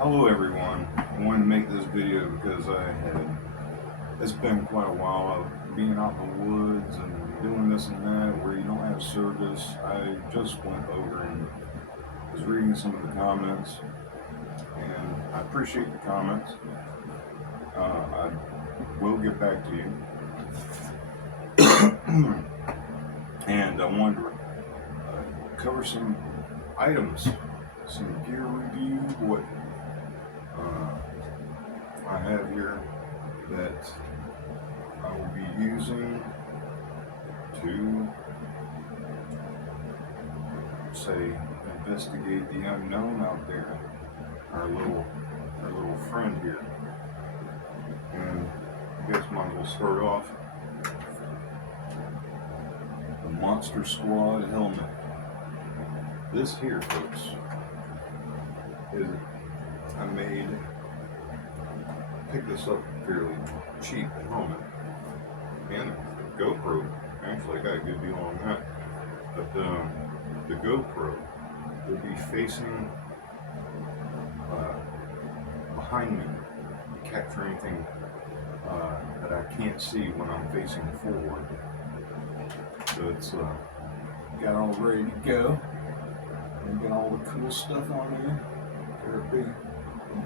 Hello everyone. I wanted to make this video because it's been quite a while of being out in the woods and doing this and that where you don't have service. I just went over and was reading some of the comments, and I appreciate the comments. I will get back to you. And I wanted to cover some items, some gear review, what I have here that I will be using to, say, investigate the unknown out there. Our little friend here. And I guess might as well start off. The Monster Squad helmet. This here, folks, is picked this up fairly cheap helmet, and the GoPro. Actually, I got a good deal on that. But the GoPro will be facing behind me to capture anything that I can't see when I'm facing forward. So it's got all ready to go. And got all the cool stuff on there. Got a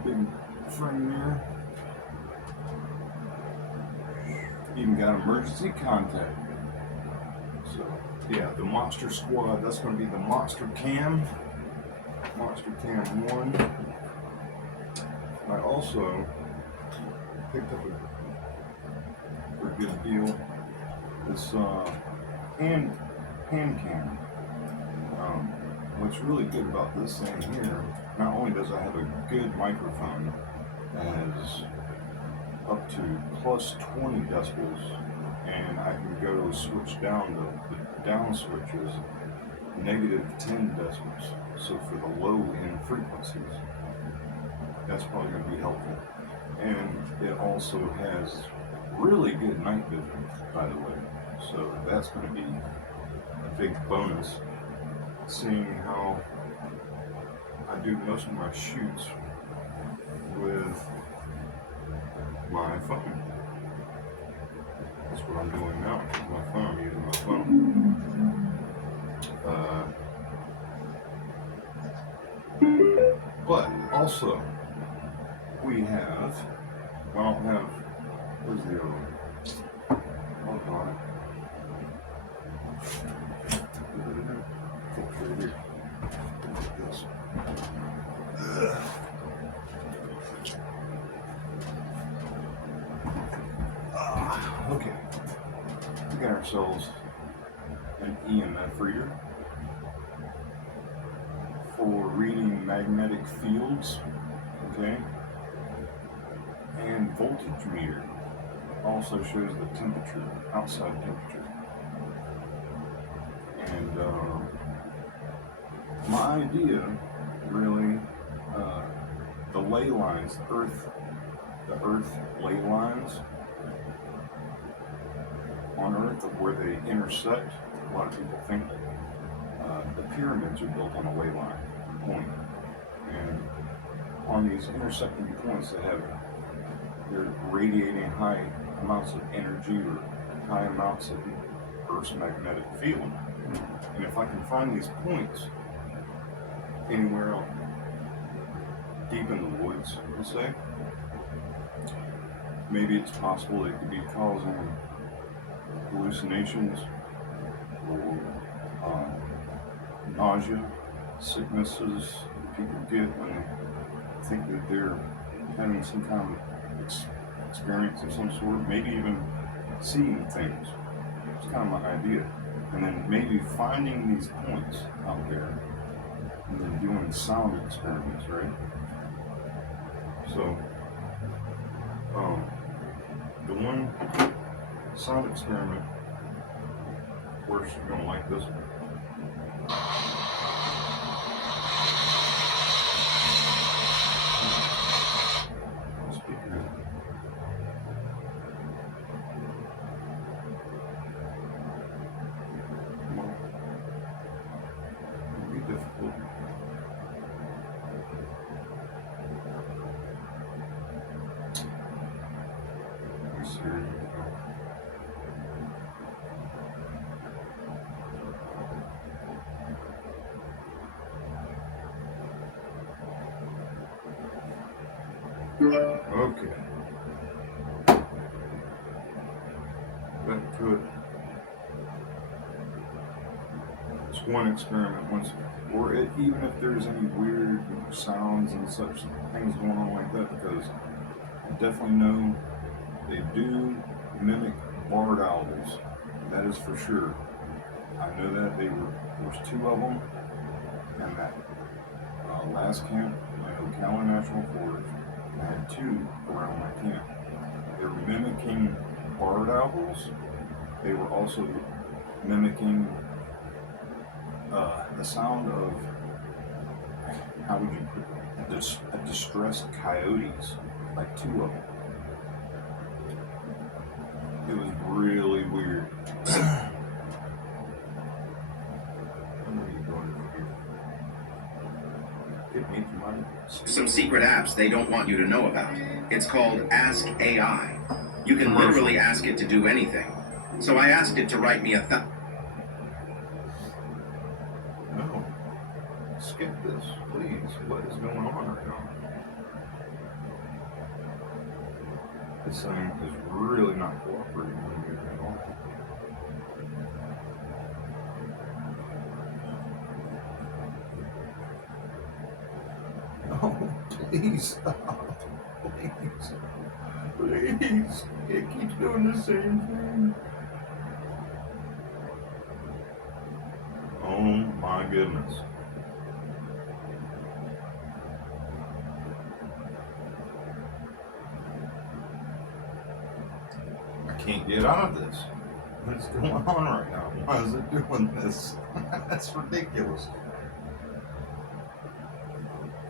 big frame there. Even got emergency contact. So yeah, the Monster Squad. That's going to be the Monster Cam 1. I also picked up a good deal. This hand cam. What's really good about this thing here, not only does it have a good microphone that has up to plus 20 decibels, and I can go switch down the down switches negative 10 decibels. So for the low end frequencies, that's probably going to be helpful. And it also has really good night vision, by the way. So that's going to be a big bonus. Seeing how I do most of my shoots with my phone. That's what I'm doing now with my phone, using my phone. But also, we have, I don't have, where's the other one? Hold on. Okay, we got ourselves an EMF reader for reading magnetic fields, okay, and voltage meter. Also shows the temperature, outside temperature. And my idea, really, the ley lines, the earth ley lines on Earth, where they intersect. A lot of people think the pyramids are built on a ley line point, and on these intersecting points, they're radiating high amounts of energy or high amounts of Earth's magnetic field. And if I can find these points anywhere else, deep in the woods, we'll say, maybe it's possible they could be causing hallucinations or nausea, sicknesses that people get when they think that they're having some kind of experience of some sort, maybe even seeing things. It's kind of my idea. And then maybe finding these points out there and then doing sound experiments, right? So, the one sound experiment, of course, you're going to like this one. here. Okay. Back to it. It's one experiment. Or even if there's any weird sounds and such things going on like that, because I definitely know they do mimic barred owls. That is for sure. I know that there's two of them, and that last camp, Ocala National Forest, I had two around my camp. They were mimicking barred owls. They were also mimicking the sound of, how would you put it, a distressed coyotes, like two of them. It was really weird. Some secret apps they don't want you to know about. It's called Ask AI. You can literally ask it to do anything. So I asked it to write me No. Skip this, please. What is going on right now? This thing is really not cooperating with me at all. No, please stop. Please. Please. It keeps doing the same thing. Oh my goodness. I can't get out of this. What's going on right now? Why is it doing this? That's ridiculous.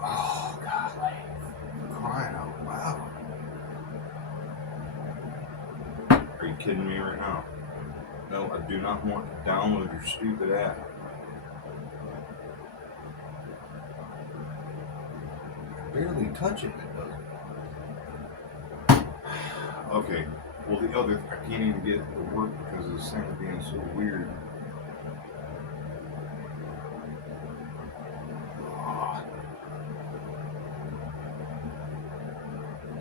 Oh, golly. Crying out loud. Are you kidding me right now? No, I do not want to download your stupid app. Barely touching it, does it? Okay, well the other, I can't even get it to work because this thing is being so weird.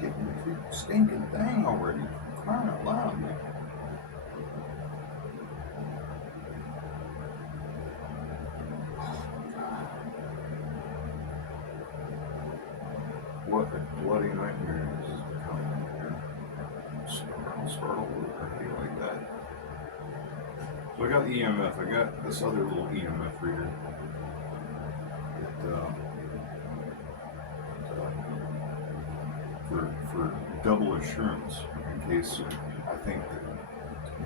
Get the stinking thing already. Crying out loud, man. What a bloody nightmare this is becoming here. I'll start all over. I feel like that. So I got the EMF. I got this other little EMF reader. For double assurance, in case I think that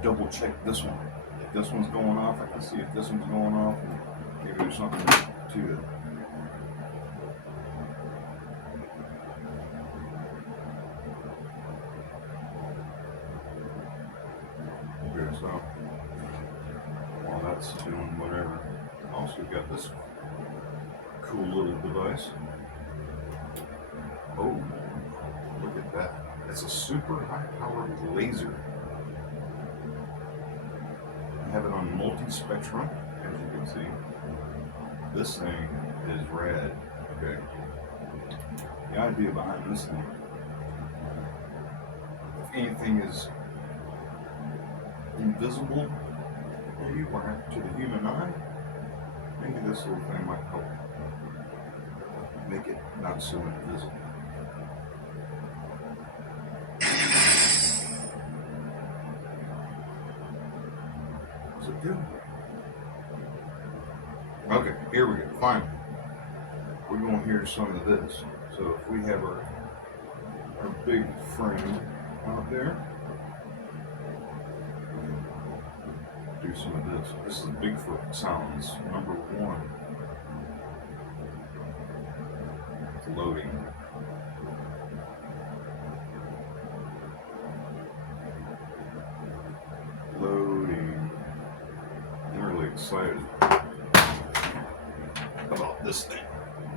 double check this one. If this one's going off, I can see if this one's going off, and maybe there's something to it. So, while that's doing whatever, also got this cool little device. Oh, look at that. It's a super high-powered laser. I have it on multi-spectrum, as you can see. This thing is rad, okay? The idea behind this thing, if anything is invisible maybe or to the human eye, maybe this little thing might help make it not so invisible. What's it do? Okay, here we go. Finally, we're going to hear some of this. So if we have our big frame out there, do some of this. This is Bigfoot sounds number 1. It's loading. Loading. I'm really excited about this thing.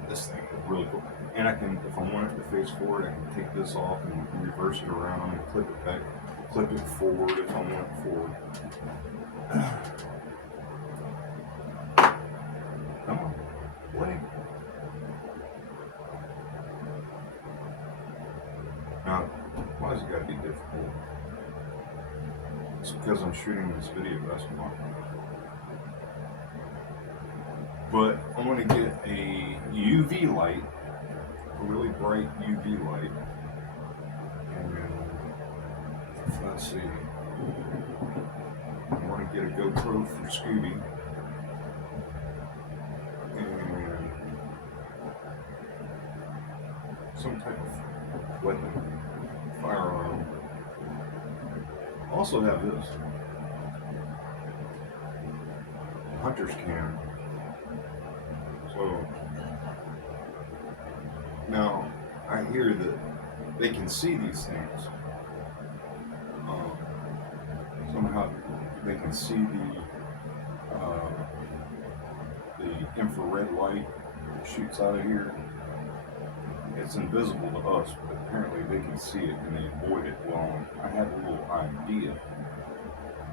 This thing is really cool. And I can, if I want it to face forward, I can take this off and reverse it around and clip it back clip it forward if I want it forward. Come on, play. Now, why does it gotta be difficult? It's because I'm shooting this video, that's why. But I'm gonna get a UV light, a really bright UV light, and let's see. I want to get a GoPro for Scooby, and some type of weapon, firearm. I also have this hunter's cam. So now I hear that they can see these things. Somehow they can see the infrared light that shoots out of here. It's invisible to us, but apparently they can see it and they avoid it. Well, I have a little idea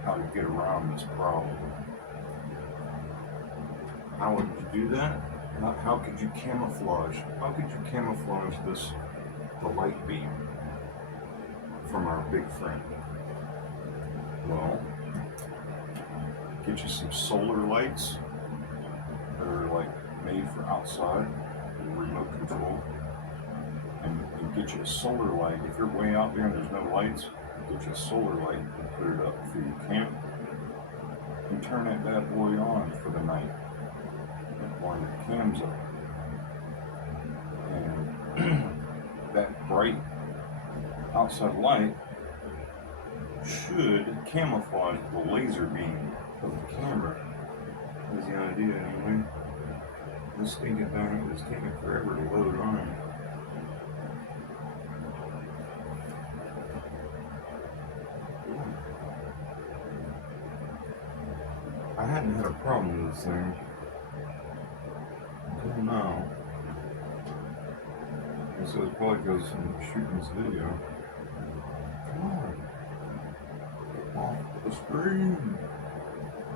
how to get around this problem. How would you do that? How could you camouflage? How could you camouflage the light beam from our big friend? Well, get you some solar lights that are like made for outside, remote control, and get you a solar light. If you're way out there and there's no lights, get you a solar light and put it up for your camp, and turn that bad boy on for the night while your cam's up. And that bright outside light should camouflage the laser beam of the camera. That's the idea anyway. This stinking thing is taking forever to load on. I hadn't had a problem with this thing until now. And so it's probably because I'm shooting this video. Come on. Off the screen.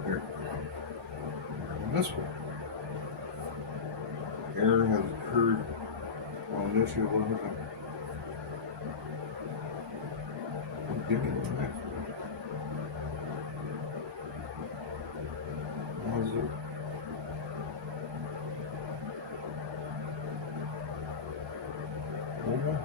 Here. And this one. Error has occurred on initial level. Give me the next one. What is it? One more.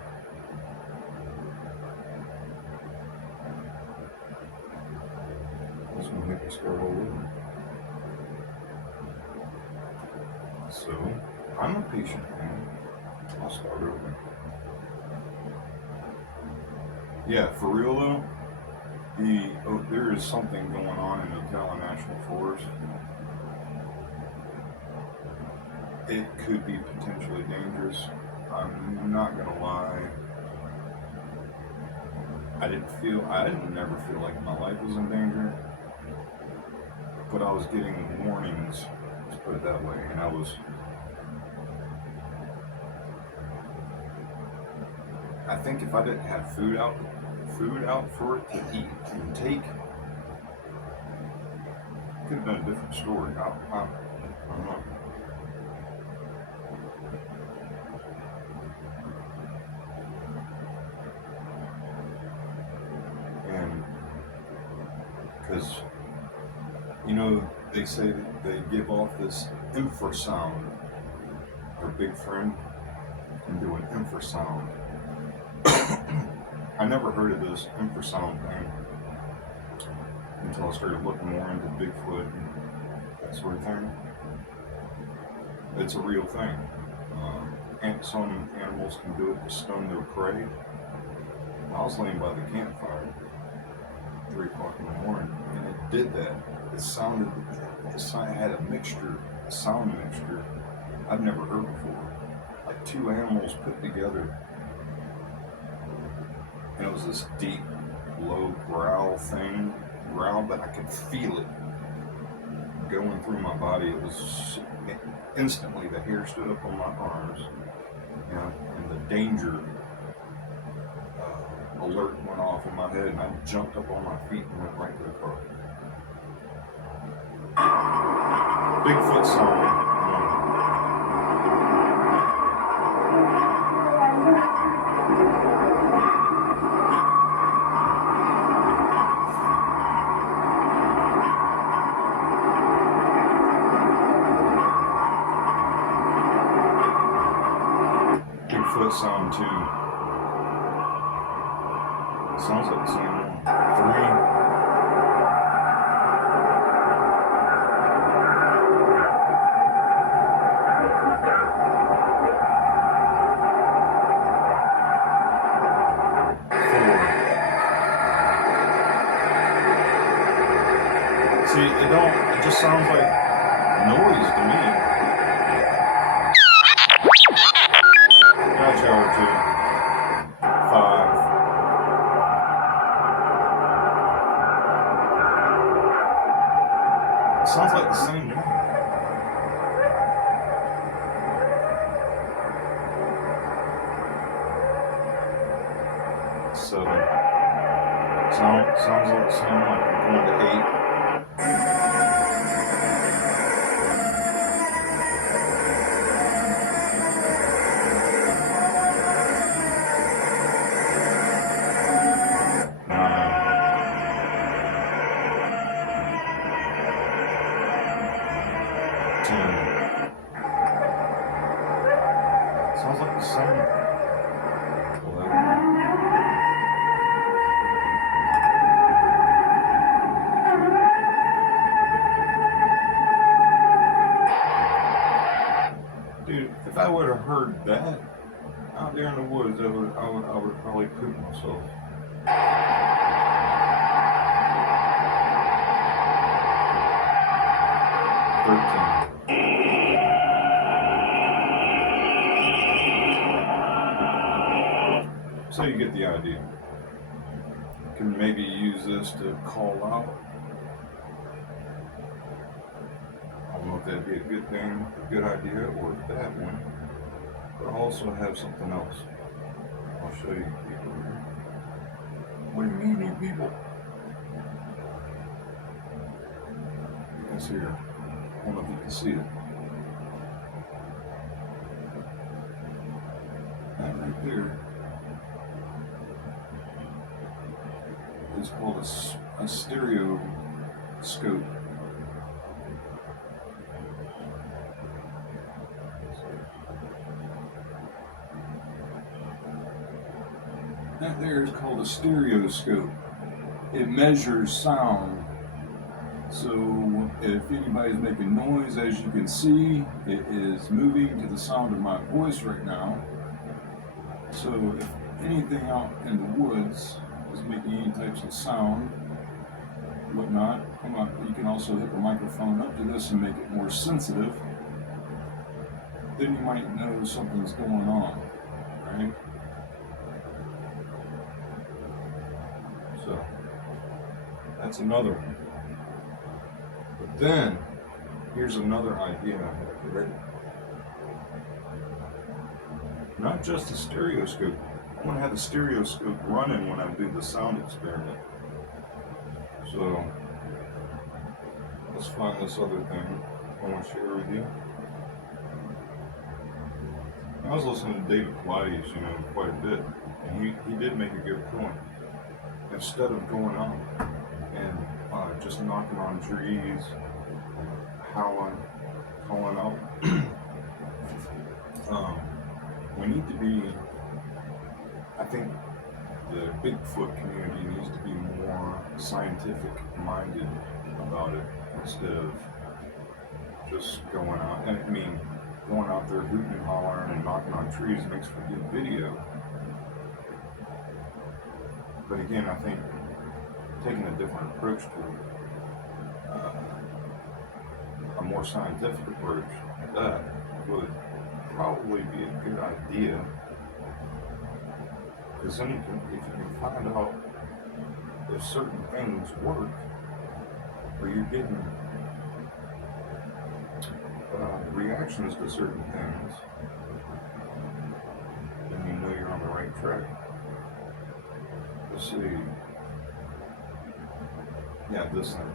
This one make me start all over. So, I'm a patient man. I'll start over. Yeah, for real though, there is something going on in Ocala National Forest. It could be potentially dangerous. I'm not gonna lie. I never feel like my life was in danger, but I was getting warnings, let's put it that way, and I think if I didn't have food out for it to eat and take, it could have been a different story. I don't know. And because, they say that they give off this infrasound. Our big friend can do an infrasound. I never heard of this infrasound thing until I started looking more into Bigfoot and that sort of thing. It's a real thing. And some animals can do it to stun their prey. I was laying by the campfire at 3 o'clock in the morning, and it did that. It had a sound mixture I've never heard before. Like 2 animals put together. And it was this deep, low growl, but I could feel it going through my body. It was instantly, the hair stood up on my arms, and the danger alert went went off in my head, and I jumped up on my feet and went right to the car. Bigfoot song. Bigfoot sound 2. Sounds like the same one. 3. See, it just sounds like noise to me. Gotcha, R2. 5. It sounds like the same one. 7. Sounds like the same one. I'm going to 8. 10. Sounds like the same. 11. Dude, if I would have heard that out there in the woods, I would have probably pooped myself. 13. So you get the idea. You can maybe use this to call out. I don't know if that'd be a good thing, a good idea, or a bad one. But I also have something else. I'll show you people here. What do you mean, you people? It's here. I don't know if you can see it. That right there is called a stereo scope. That there is called a stereoscope. It measures sound. So if anybody's making noise, as you can see, it is moving to the sound of my voice right now. So if anything out in the woods is making any types of sound, whatnot, you can also hook a microphone up to this and make it more sensitive. Then you might know something's going on, right? So that's another one. But then here's another idea I have already. Not just a stereoscope. I want to have the stereoscope running when I do the sound experiment. So let's find this other thing I want to share with you. I was listening to David Pilates, quite a bit, and he did make a good point. Instead of going out and just knocking on trees, howling, calling out, we need to be, I think the Bigfoot community needs to be more scientific minded about it instead of just going out. And I mean, going out there hooting and hollering and knocking on trees makes for a good video. But again, I think taking a different approach to it, a more scientific approach at that, would probably be a good idea. Because then if you can find out if certain things work, or you're getting reactions to certain things, then you know you're on the right track. let's see. Yeah, this thing.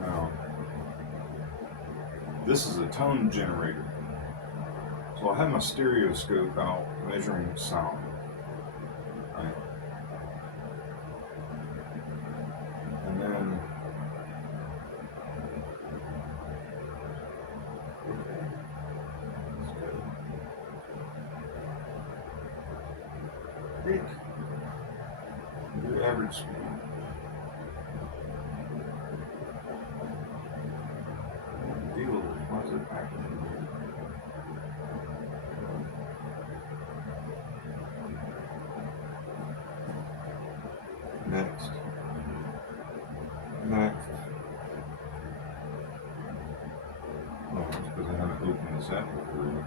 Now, this is a tone generator. So I have my stereoscope out measuring sound. Right? And then pick your average speed. Deal with it. Why is it acting? Next. Next. Oh, it's because I haven't opened this app before.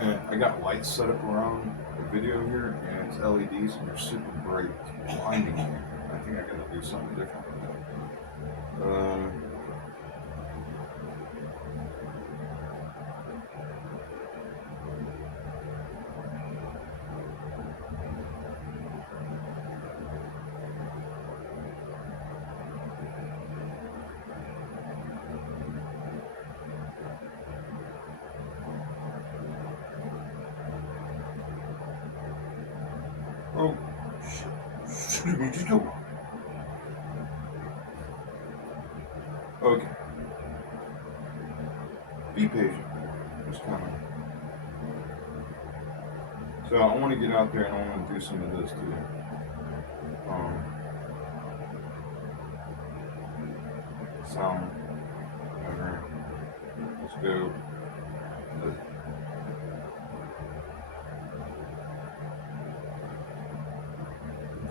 And I got lights set up around the video here, and it's LEDs, and they're super bright. It's blinding me. I think I gotta do something different with that. Oh, shit. What you do? Okay. Be patient. It's coming. So I want to get out there and I want to do some of this too. Sound. Okay. Let's go.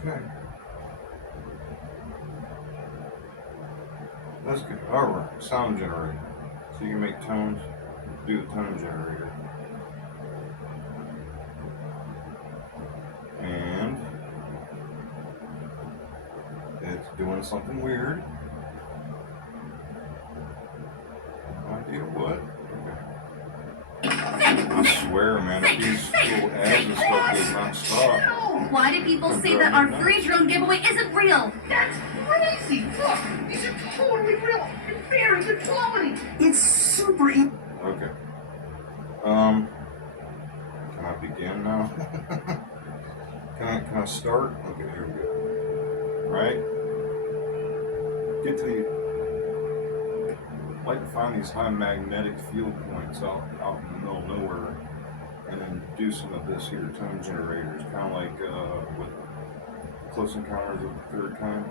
Okay. That's good. Alright, sound generator. So you can make tones, do the tone generator. And it's doing something weird. No idea what. I swear, man, if these little ads and stuff does not stop. Why do people say that our free drone giveaway isn't real? That's crazy! Look, these are totally real and very good quality. It's super easy. Okay. Can I begin now? Can I start? Okay, here we go. Right? Get to the. I like to find these high magnetic field points out in the middle of nowhere, and then do some of this here tone generators, kind of like with Close Encounters of the Third Kind.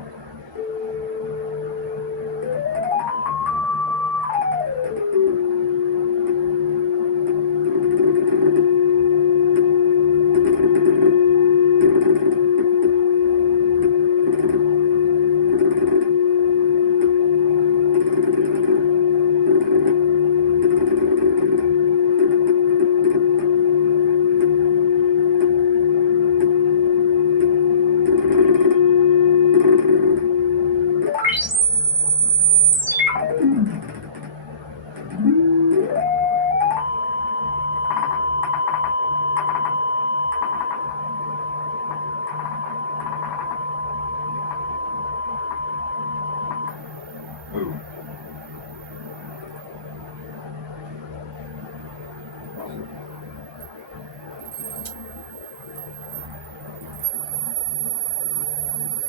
Ooh.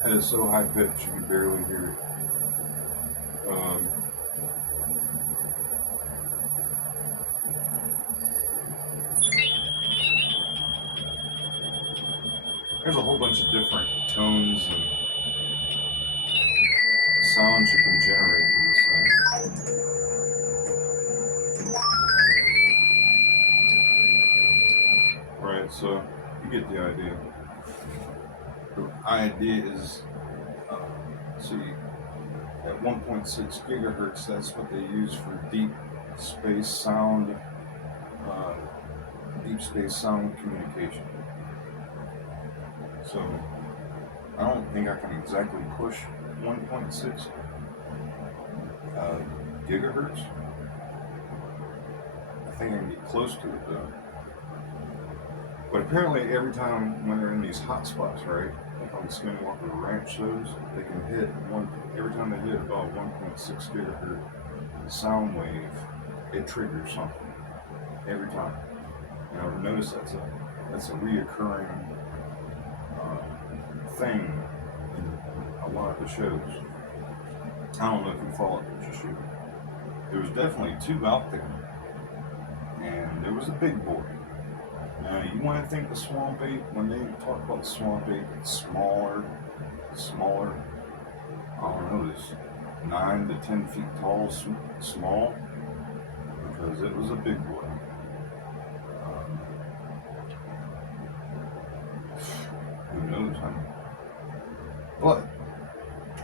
And it's so high pitched you can barely hear it. There's a whole bunch of different tones and sounds you can generate with this thing. Right, so you get the idea. The idea is, see, at 1.6 gigahertz, that's what they use for deep space sound communication. So I don't think I can exactly push 1.6 gigahertz. I think I can get close to it though. But apparently every time when they're in these hot spots, right, like on the Skinwalker Ranch shows, they can hit every time they hit about 1.6 gigahertz sound wave, it triggers something every time. And I've noticed that's a reoccurring thing in a lot of the shows. I don't know if you follow it, just shoot. There was definitely two out there, and there was a big boy. Now you want to think the swamp ape, when they talk about the swamp ape, it's smaller, I don't know, it's 9 to 10 feet tall, small, because it was a big boy. Who knows, huh? But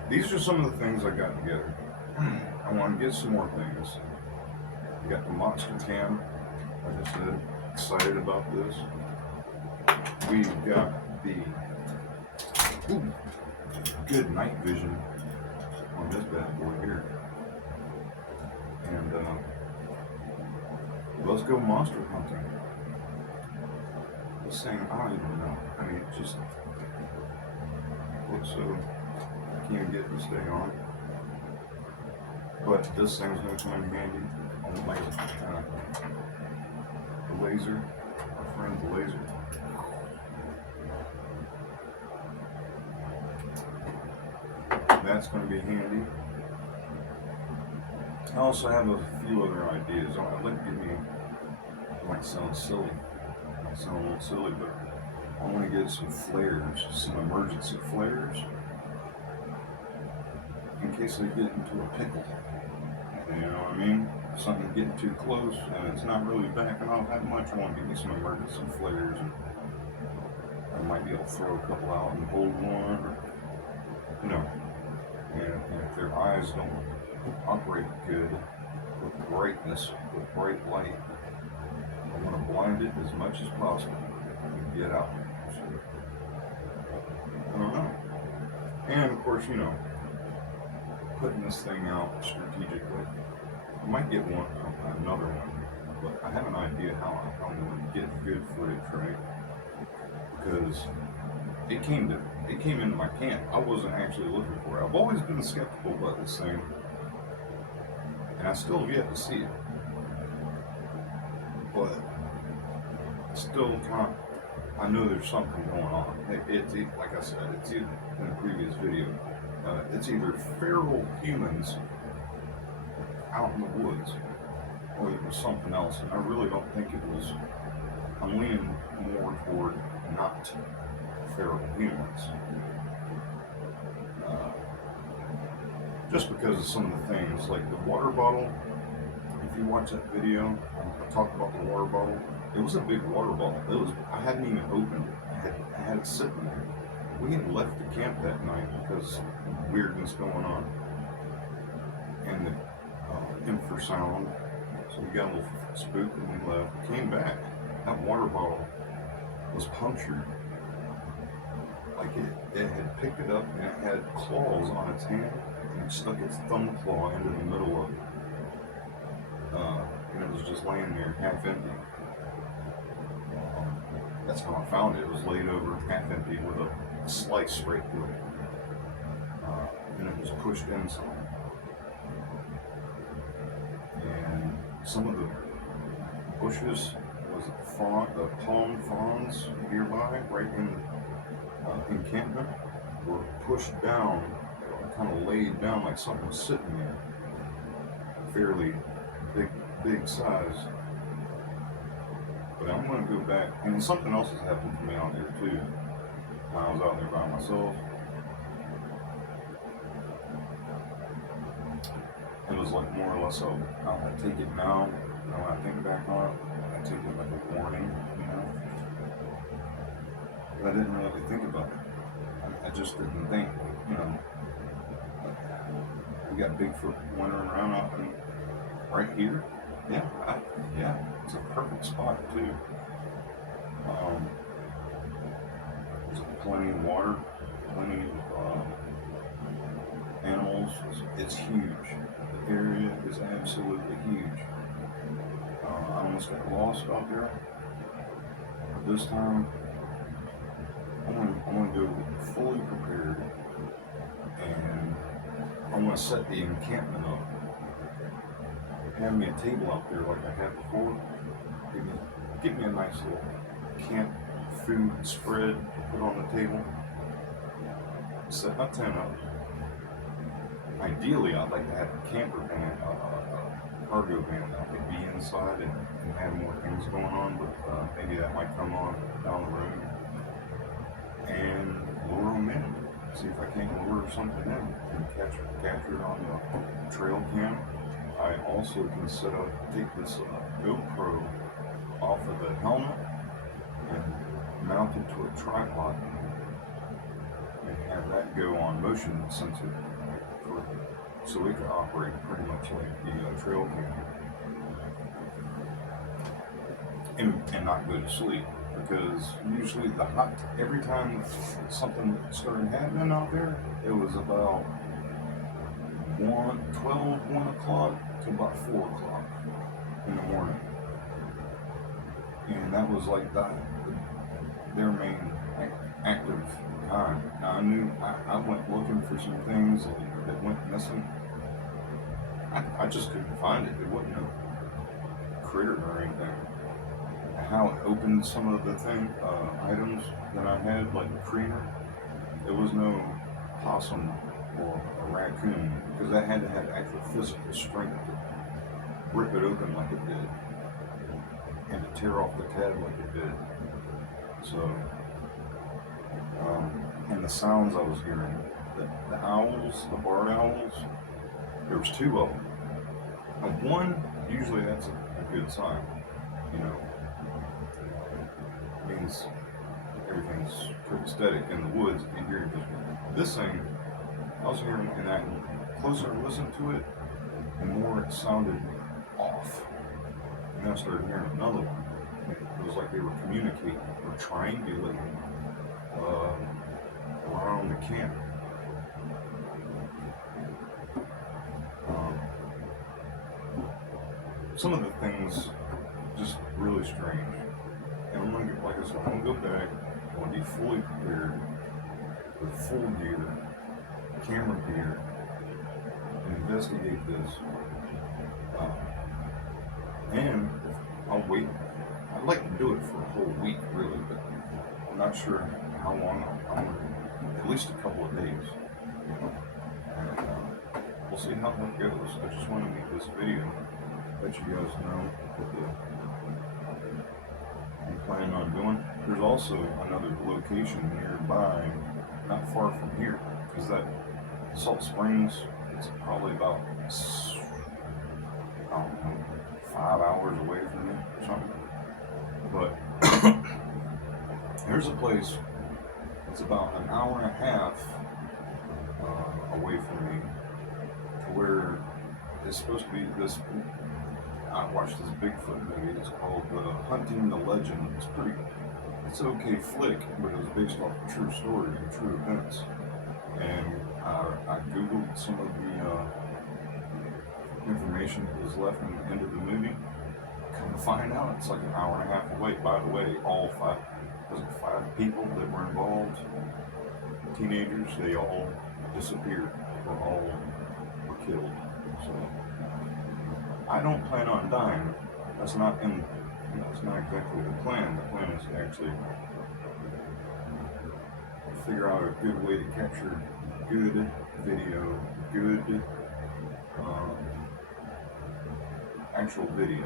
these are some of the things I got together. I want to get some more things. We got the monster cam, like I said, excited about this. We've got the good night vision on this bad boy here. And let's go monster hunting. This thing, I don't even know. I mean, it just looks so, I can't even get this thing on. But this thing's going to come in handy on the laser, our friend the laser. That's going to be handy. I also have a few other ideas. I'd like to give you, it might sound silly, a little silly, but I want to get some flares, some emergency flares, in case I get into a pickle. You know what I mean? If something's getting too close and it's not really backing off that much, I want to give me some emergency flares. And I might be able to throw a couple out and hold one, or, you know, and if their eyes don't operate good with brightness, with bright light, I want to blind it as much as possible and get out. So, I don't know. And of course, you know, putting this thing out strategically. I might get another one, but I have an idea how I'm going to get good footage, right? Because it came into my camp. I wasn't actually looking for it. I've always been skeptical about this thing, and I still have yet to see it. But still, I know there's something going on. It's like I said, it's either in a previous video. It's either feral humans out in the woods, or it was something else. And I really don't think it was. I'm leaning more toward not feral humans, just because of some of the things, like the water bottle. If you watch that video, I talked about the water bottle. It was a big water bottle. I hadn't even opened it. I had it sitting there. We had left the camp that night because of weirdness going on, and the infrasound. So we got a little spooked and we left. We came back. That water bottle was punctured. Like it had picked it up and it had claws on its hand, and it stuck its thumb claw into the middle of it. And it was just laying there half empty. That's how I found it. It was laid over half empty with a slice right through it. And it was pushed inside. And some of the bushes, the palm fronds nearby, right in the encampment, were pushed down, kind of laid down like something was sitting there. Fairly big size. But I'm going to go back, and something else has happened to me out there too. When I was out there by myself, it was like more or less I take it now, and when I think back on it, I take it like a warning, you know. But I didn't really think about it. I just didn't think, you know. We got Bigfoot wandering around up and right here. Yeah, it's a perfect spot too. There's plenty of water, plenty of animals. It's huge. The area is absolutely huge. I almost got lost out there, but this time I'm gonna go fully prepared, and I'm gonna set the encampment up. Have me a table out there like I had before. Give me a nice little camp food spread to put on the table. Set my tent up. Ideally, I'd like to have a camper van, a cargo van that I could be inside and have more things going on, but maybe that might come on down the road. And lure them in. See if I can't lure something in and capture it on the trail cam. I also can take this GoPro off of the helmet and mount it to a tripod and have that go on motion sensor so we can operate pretty much like the trail cam and not go to sleep, because usually every time something started happening out there, it was about 1 o'clock to about 4 o'clock in the morning. And that was like their main active time. Now I went looking for some things that went missing. I just couldn't find it. It wasn't a critter or anything. How it opened some of the items that I had, like the creamer, there was no possum or a raccoon, because that had to have actual physical strength to rip it open like it did and to tear off the tab like it did. So, and the sounds I was hearing, the owls, the barred owls, there was 2 of them. Now, one, usually that's a good sign, means everything's pretty static in the woods if you hear it. This thing, I was hearing, and the closer I listened to it, the more it sounded off. And then I started hearing another one. It was like they were communicating or triangulating around the camp. Some of the things just really strange. And I'm gonna like I said, I'm gonna go back. I'm gonna be fully prepared with full gear, camera gear, and investigate this. And I'll wait. I'd like to do it for a whole week, really, but I'm not sure how long. I'm gonna, at least a couple of days. And we'll see how that goes. I just want to make this video, let you guys know what I'm planning on doing. There's also another location nearby, not far from here, because that Salt Springs, it's probably about, I don't know, 5 hours away from me or something. But there's a place that's about an hour and a half away from me, where it's supposed to be this. I watched this Bigfoot movie. It's called Hunting the Legend. It's an okay flick, but it was based off of true stories and true events. And I googled some of the information that was left in the end of the movie. Come to find out, it's like an hour and a half away. By the way, all 5 people that were involved, teenagers, they all disappeared, or all were killed. So I don't plan on dying. That's not exactly the plan. The plan is to actually figure out a good way to capture good video, good actual video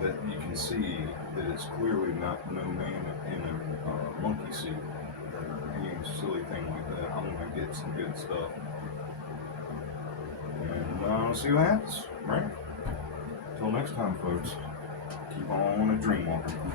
that you can see that it's clearly not no man in a monkey suit or any silly thing like that. I'm gonna get some good stuff, and see what happens, right? Until next time, folks, keep on a dream walking.